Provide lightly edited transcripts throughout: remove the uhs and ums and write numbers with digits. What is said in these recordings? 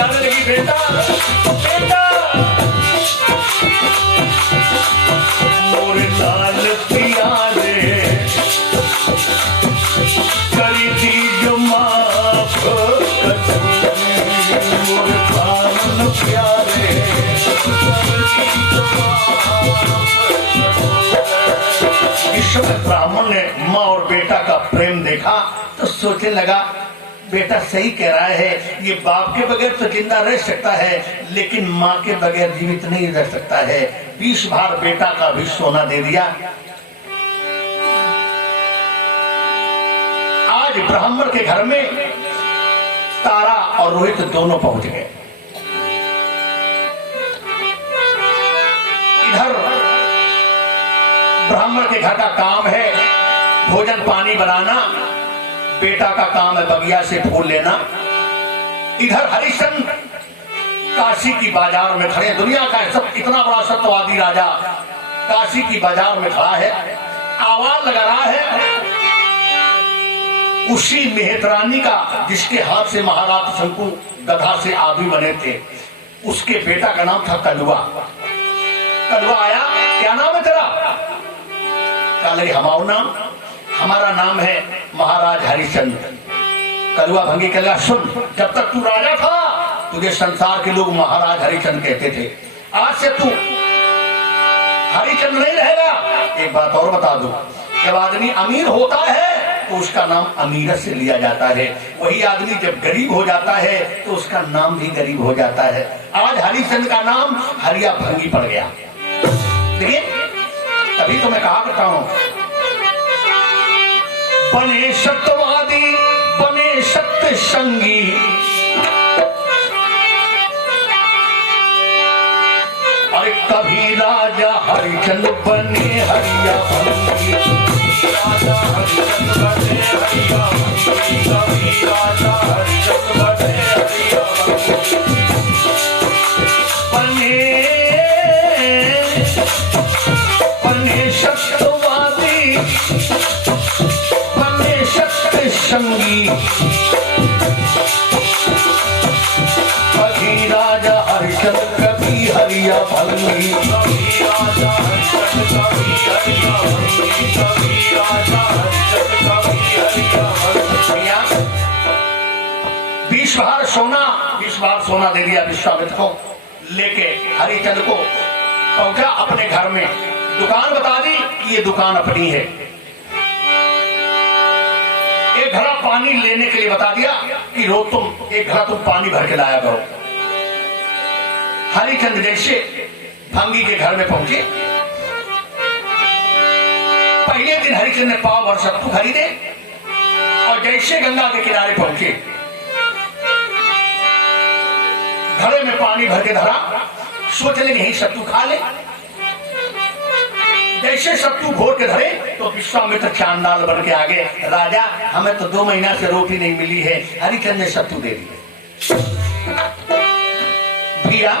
चिल्लाने लगी, बेटा बेटा मोरे लाल प्यारे करी थी जो माफ मोरे प्राण प्यारे विश्व में ब्राह्मण ने माँ और बेटा का प्रेम देखा तो सोचने लगा बेटा सही कह रहा है, ये बाप के बगैर तो जिंदा रह सकता है लेकिन माँ के बगैर जीवित नहीं रह सकता है। 20 बार बेटा का भी सोना दे दिया। आज ब्राह्मण के घर में तारा और रोहित दोनों पहुंच गए। इधर ब्राह्मण के घर का काम है भोजन पानी बनाना, बेटा का काम है बगिया से फूल लेना। इधर हरिश्चंद्र काशी की बाजार में खड़े, दुनिया का सब इतना बड़ा सत्यवादी राजा काशी की बाजार में खड़ा है, आवाज लगा रहा है उसी मेहतरानी का जिसके हाथ से महाराज शंकु गधा से आदमी बने थे, उसके बेटा का नाम था कलुआ। कलुआ आया, क्या नाम है तेरा? काले हमारा नाम, हमारा नाम है महाराज हरिश्चंद्र। कलुआ भंगी कलुआ सुन, जब तक तू राजा था तुझे संसार के लोग महाराज हरिश्चंद्र कहते थे, आज से तू हरिश्चंद्र नहीं रहेगा। एक बात और बता दूं, जब आदमी अमीर होता है तो उसका नाम अमीरत से लिया जाता है, वही आदमी जब गरीब हो जाता है तो उसका नाम भी गरीब हो जाता है। आज हरिश्चंद्र का नाम हरिया भंगी पड़ गया। देखिए तभी तो मैं कहा करता हूं, बने सत्यवादी बने सत्य संगी, अरे कभी राजा हरिश्चंद्र बने हरिया भंगी, राजा हरिश्चंद्र बने हरिया भंगी, कभी राजा हरिश्चंद्र बने हरिया भंगी। बने सत्यवादी बने सत्य संगी, कभी राजा हरिश्चंद्र कभी हरिया भंगी, कभी राजा हरिश्चंद्र कभी हरिया भंगी, कभी राजा हरिश्चंद्र कभी हरिया भंगी। 20 बार सोना 20 बार सोना दे दिया विश्वामित्र को, लेके हरिश्चंद्र को पहुंचा अपने घर में, दुकान बता दी कि ये दुकान अपनी है। एक घड़ा पानी लेने के लिए बता दिया कि रोज तुम एक घड़ा तुम पानी भर के लाया करो। हरिश्चंद्र जैसे भंगी के घर में पहुंचे, पहले दिन हरिश्चंद्र ने पाव भर सत्तू खरीदे और जैसे गंगा के किनारे पहुंचे घड़े में पानी भर के धरा, सोचने यही सत्तू खा ले। जैसे सत्तू घोर के धरे तो विश्वामित्र चांडाल बन के आगे, राजा हमें तो 2 महीना से रोटी नहीं मिली है। हरिश्चंद्र ने सत्तू दे दिए। भैया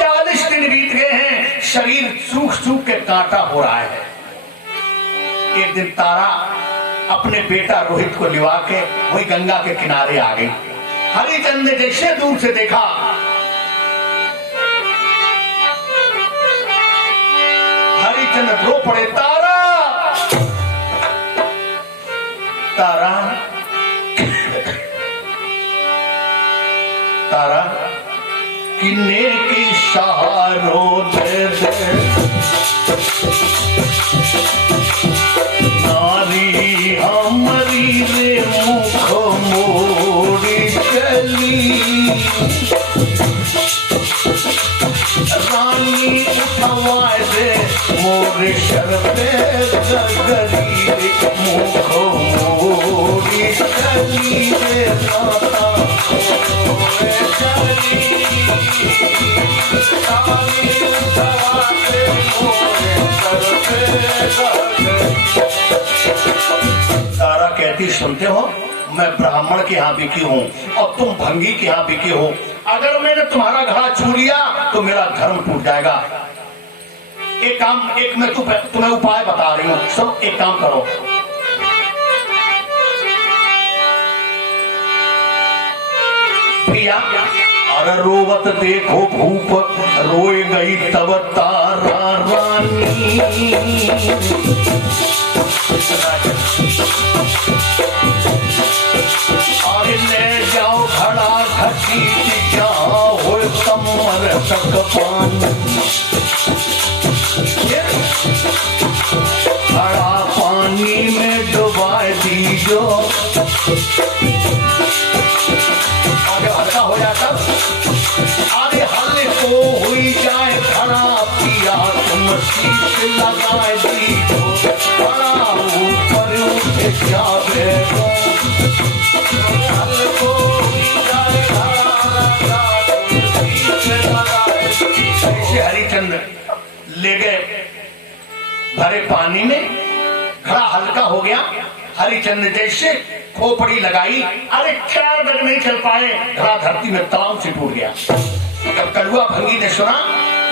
40 दिन बीत गए हैं, शरीर सूख सूख के कांटा हो रहा है। एक दिन तारा अपने बेटा रोहित को लिवा के वही गंगा के किनारे आ गई। हरिश्चंद्र ने जैसे दूर से देखा, हरिश्चंद्र रो पड़े, तारा तारा तारा किन्ने की सहारो दे दे, नारी हमारी रे मुख मोड़ी चली, रानी उठवाए दे मोरे शर पे गगरी, मुख मोड़ी चली रे माता चली, रानी उठवाए मोरे शर पे गगरी। तारा कहती सुनते हो, मैं ब्राह्मण के यहाँ बिकी हूँ और तुम भंगी के यहाँ बिकी हो, अगर मैंने तुम्हारा घड़ा छू लिया तो मेरा धर्म टूट जाएगा। एक मैं तुम्हें उपाय बता रही हूँ, सब एक काम करो, भैया, अरे रोवत देखो भूप, रोए गई तब तारा रानी। अरे ले जाओ घड़ा घसीट जाओ कमर तक पानी। घड़ा पानी में डुबा दीजो, आगे हल्का हो जाता। अरे हल्के को हुई जाए घड़ा पिया तुम शीश लगाए दीजो। घड़ा ऊपर उठे जावे हल्को हुई जाए घड़ा शीश लगाए। ऐसे हरिचंद्र ले गए भरे पानी में, घड़ा हल्का हो गया। हरिचंद्र जैसे खोपड़ी लगाई, अरे 4 तक नहीं चल पाए, घड़ा धरती में तमाम से टूट गया। जब कलुआ भंगी ने सुना,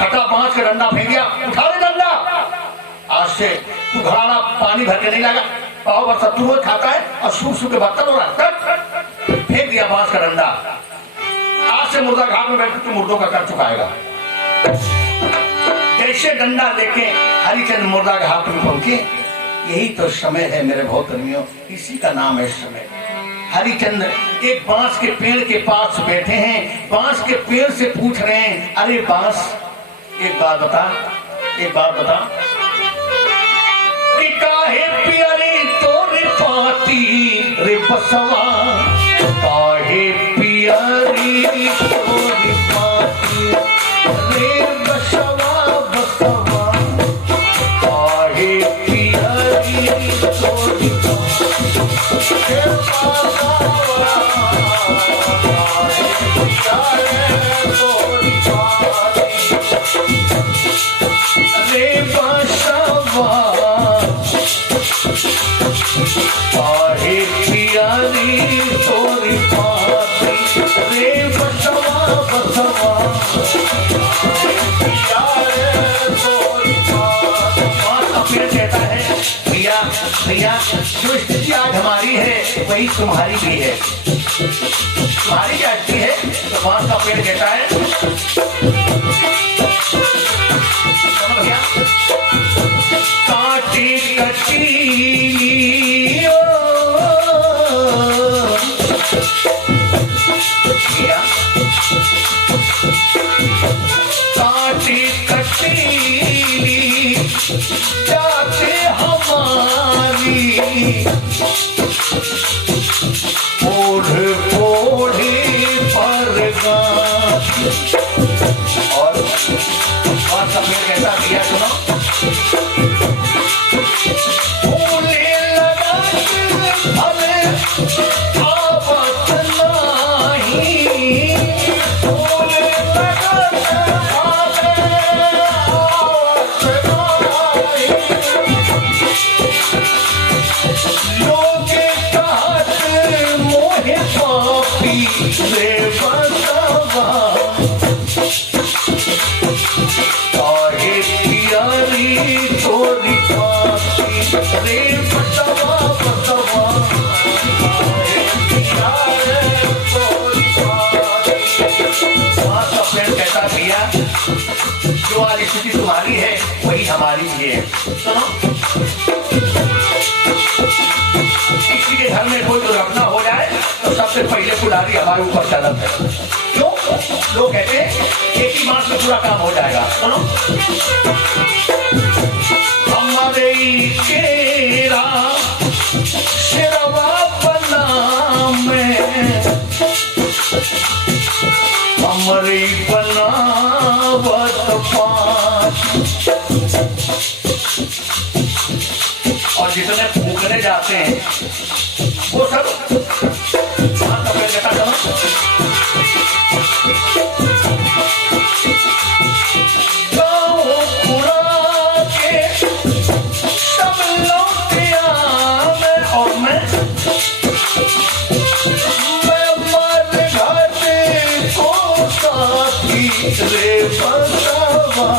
फटा बांस का डंडा फेंक गया, उठा ले डंडा, आज से तू घड़ा पानी भर के नहीं लगा। पाव भर सत्तू रोज खाता है और सूख सूख के बर्तन हो रहा है, फेंक दिया बांस का डंडा। आज से मुर्दा घाट में बैठ तू मुर्दों का कर चुकाएगा। जैसे डंडा लेके हरिचंद्र मुर्दा घाट में पहुंचे, यही तो समय है मेरे भौतनियों, इसी का नाम है समय। हरिचंद्र एक बांस के पेड़ के पास बैठे हैं, बांस के पेड़ से पूछ रहे हैं, अरे बांस एक बात बता कि काहे पियरी तोरी पाती रे बसवा, काहे पियरी तोरी पाती रे बसवा बसवा, काहे पियरी तोरी रे बसवा, काहे पियरी तोरी पाती रे बसवा बसवा। कहता है भैया भैया, जो स्थिति आज हमारी है वही तुम्हारी भी है। तुम्हारी क्या स्थिति है? तो बांस का पेड़ कहता है, भैया काटी कटीली काटी कटीली जाते हमारी, ओढ़े पर और सफेद कहता दिया सुनो, फूले लगा भले आवत नहीं, फूले लगा रे बसवा, काहे पियरी तोरी पाती रे बसवा बसवा, काहे पियरी तोरी पाती। बांस का पेड़ कहता भैया, जो आज स्थिति तुम्हारी है वही हमारी भी है। सुनो, किसी के घर में कोई दुर्घटना हो जाए तो सबसे पहले पुजारी हमारे ऊपर चलत है। क्यों? लोग कहते हैं एक ही बात में पूरा काम हो जाएगा। सुनो, हमारे केरा शेरवा बना में, हमारे बनावत पाँच, और जितने फूकने जाते हैं वो सब गाँव पुरा के सब लौटे आवे, और मैं मर घाटे को साथी रे बसवा,